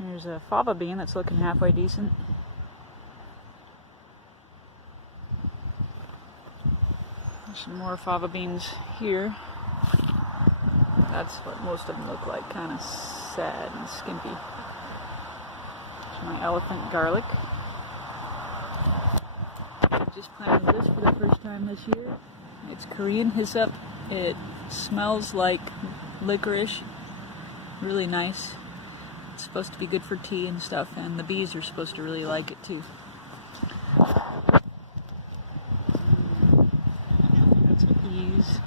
There's a fava bean that's looking halfway decent. There's some more fava beans here. That's what most of them look like, kind of sad and skimpy. There's my elephant garlic. I just planted this for the first time this year. It's Korean hyssop. It smells like licorice. Really nice. It's supposed to be good for tea and stuff, and the bees are supposed to really like it too. That's peas.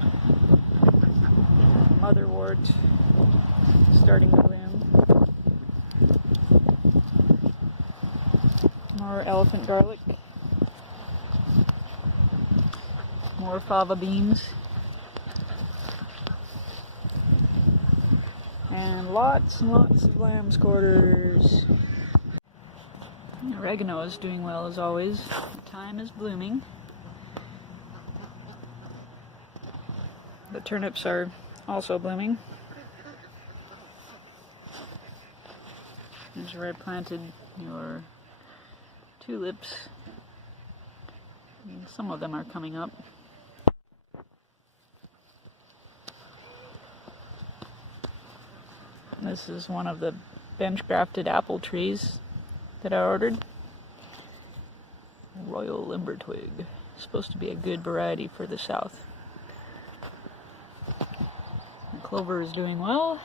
Motherwort starting to bloom. More elephant garlic. More fava beans. And lots of lamb's quarters. Oregano is doing well as always. Thyme is blooming. The turnips are also blooming. Here's where I planted your tulips. And some of them are coming up. This is one of the bench-grafted apple trees that I ordered. Royal limber twig. Supposed to be a good variety for the south. The clover is doing well.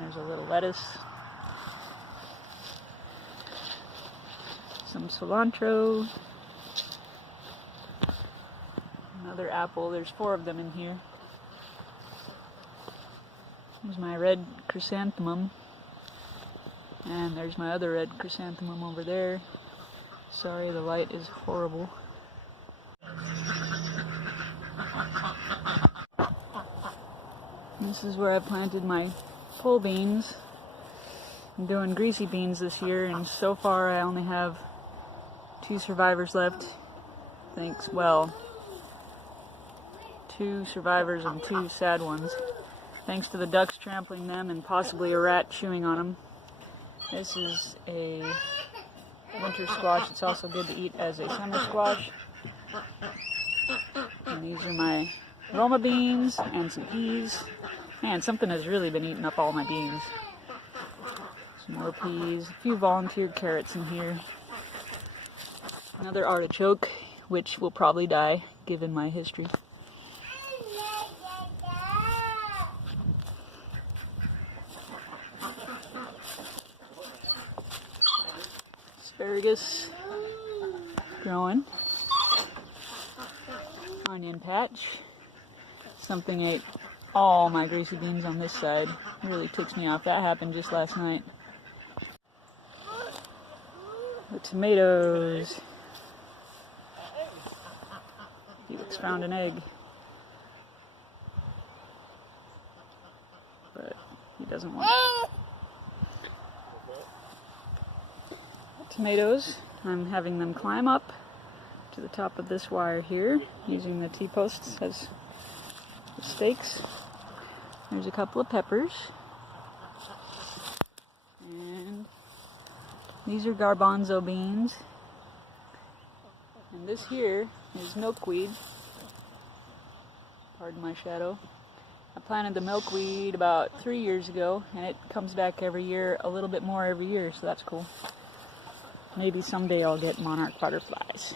There's a little lettuce. Some cilantro. Another apple. There's 4 of them in here. There's my red chrysanthemum, and there's my other red chrysanthemum over there. Sorry, the light is horrible. This is where I planted my pole beans. I'm doing greasy beans this year, and so far I only have 2 survivors left. Thanks, well, 2 survivors and 2 sad ones. Thanks to the ducks trampling them and possibly a rat chewing on them. This is a winter squash. It's also good to eat as a summer squash. And these are my Roma beans and some peas. Man, something has really been eating up all my beans. Some more peas, a few volunteer carrots in here. Another artichoke, which will probably die given my history. Asparagus growing. Onion patch. Something ate all my greasy beans on this side. Really ticks me off. That happened just last night. The tomatoes. Felix found an egg. But he doesn't want it. Tomatoes, I'm having them climb up to the top of this wire here using the T-posts as the stakes. There's a couple of peppers, and these are garbanzo beans, and this here is milkweed. Pardon my shadow. I planted the milkweed about 3 years ago, and it comes back every year, a little bit more every year, so that's cool. Maybe someday I'll get monarch butterflies.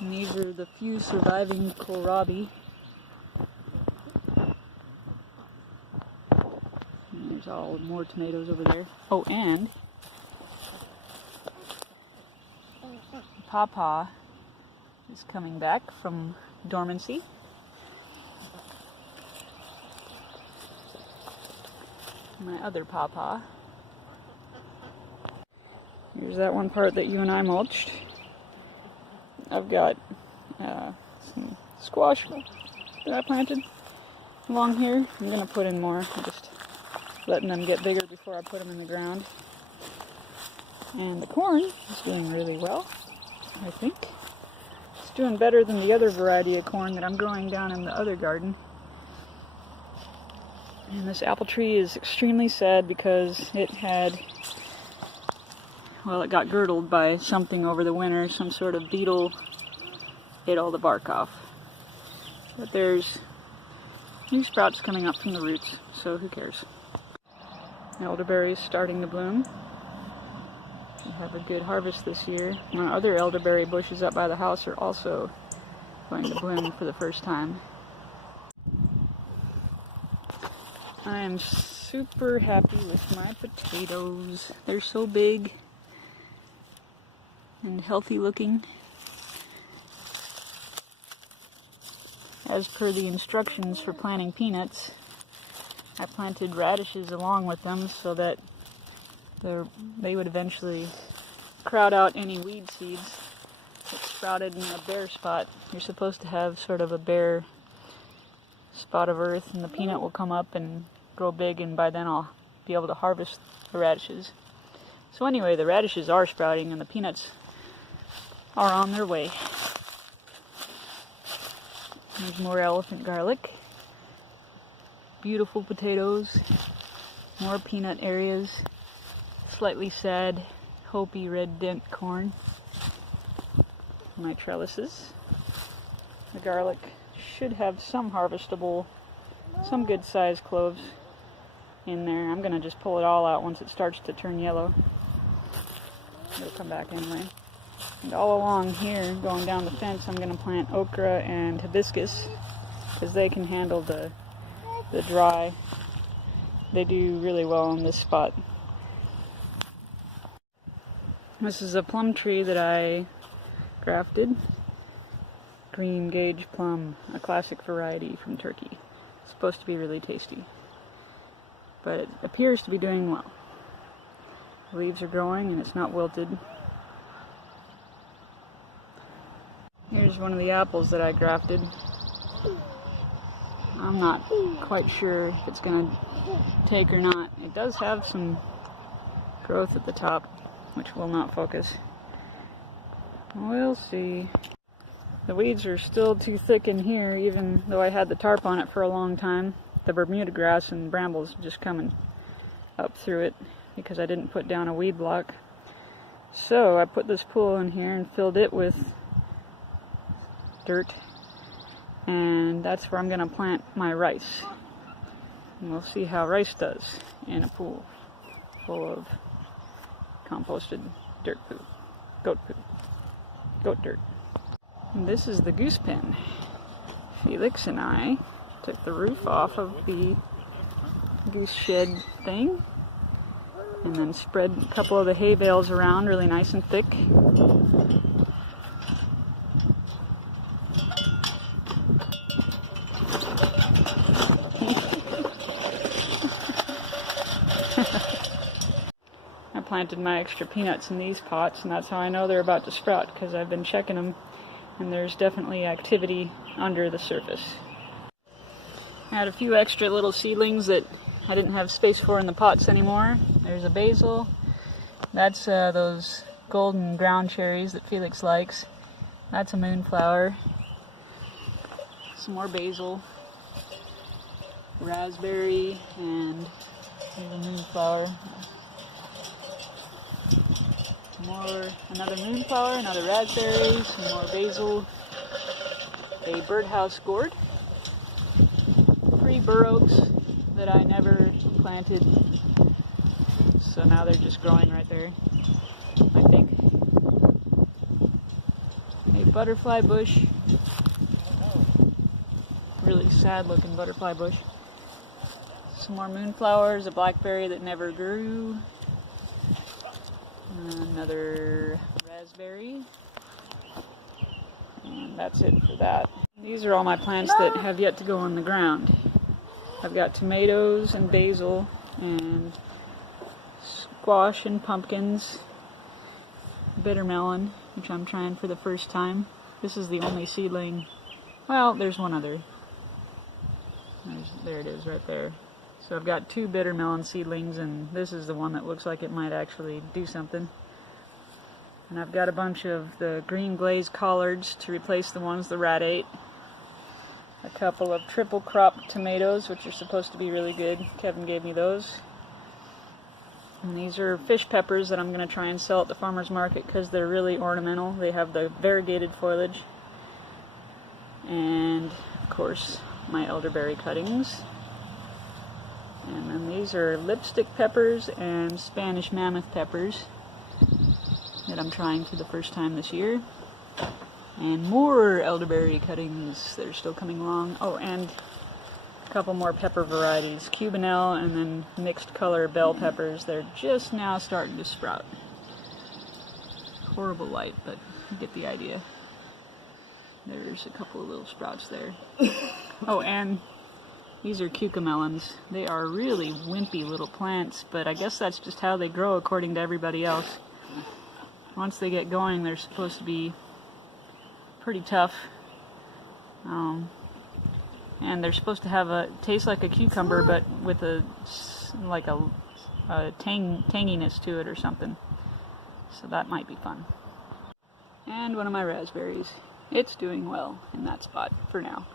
And these are the few surviving kohlrabi. And there's all more tomatoes over there. Oh, and pawpaw is coming back from dormancy. My other pawpaw. Here's that one part that you and I mulched. I've got some squash that I planted along here. I'm going to put in more. I'm just letting them get bigger before I put them in the ground. And the corn is doing really well, I think. It's doing better than the other variety of corn that I'm growing down in the other garden. And this apple tree is extremely sad because it had, well, it got girdled by something over the winter. Some sort of beetle ate all the bark off. But there's new sprouts coming up from the roots, so who cares? Elderberries starting to bloom. We have a good harvest this year. My other elderberry bushes up by the house are also going to bloom for the first time. I am super happy with my potatoes. They're so big and healthy looking. As per the instructions for planting peanuts, I planted radishes along with them so that they would eventually crowd out any weed seeds that sprouted in a bare spot. You're supposed to have sort of a bare spot of earth, and the peanut will come up and grow big, and by then I'll be able to harvest the radishes. So anyway, the radishes are sprouting and the peanuts are on their way. There's more elephant garlic. Beautiful potatoes. More peanut areas. Slightly sad, Hopi red dent corn. My trellises. The garlic should have some harvestable, some good sized cloves in there. I'm going to just pull it all out once it starts to turn yellow. It'll come back anyway. And all along here, going down the fence, I'm going to plant okra and hibiscus because they can handle the dry. They do really well in this spot. This is a plum tree that I grafted. Green gauge plum, a classic variety from Turkey. It's supposed to be really tasty, but it appears to be doing well. The leaves are growing and it's not wilted. Here's one of the apples that I grafted. I'm not quite sure if it's going to take or not. It does have some growth at the top, which will not focus. We'll see. The weeds are still too thick in here, even though I had the tarp on it for a long time. The Bermuda grass and brambles just coming up through it because I didn't put down a weed block. So I put this pool in here and filled it with dirt, and that's where I'm going to plant my rice. And we'll see how rice does in a pool full of composted dirt poo, goat dirt. And this is the goose pen. Felix and I took the roof off of the goose shed thing and then spread a couple of the hay bales around really nice and thick. I planted my extra peanuts in these pots, and that's how I know they're about to sprout, because I've been checking them and there's definitely activity under the surface. I had a few extra little seedlings that I didn't have space for in the pots anymore. There's a basil. That's those golden ground cherries that Felix likes. That's a moonflower. Some more basil. Raspberry, and here's a moonflower. Another moonflower, another raspberry, some more basil, a birdhouse gourd, 3 bur oaks that I never planted, so now they're just growing right there, I think. A butterfly bush, really sad looking butterfly bush. Some more moonflowers, a blackberry that never grew. Another raspberry, and that's it for that. These are all my plants that have yet to go on the ground. I've got tomatoes and basil and squash and pumpkins, bitter melon, which I'm trying for the first time. This is the only seedling. Well, there's one other. There it is right there. So I've got 2 bitter melon seedlings, and this is the one that looks like it might actually do something. And I've got a bunch of the green glazed collards to replace the ones the rat ate. a couple of triple crop tomatoes, which are supposed to be really good. Kevin gave me those. And these are fish peppers that I'm going to try and sell at the farmer's market because they're really ornamental. They have the variegated foliage. And, of course, my elderberry cuttings. And then these are lipstick peppers and Spanish mammoth peppers that I'm trying for the first time this year. And more elderberry cuttings that are still coming along. Oh, and a couple more pepper varieties. Cubanelle and then mixed color bell peppers. They're just now starting to sprout. Horrible light, but you get the idea. There's a couple of little sprouts there. Oh, and these are cucamelons. They are really wimpy little plants, but I guess that's just how they grow according to everybody else. Once they get going, they're supposed to be pretty tough. And they're supposed to have a taste like a cucumber, but with a tanginess to it or something. So that might be fun. And one of my raspberries. It's doing well in that spot for now.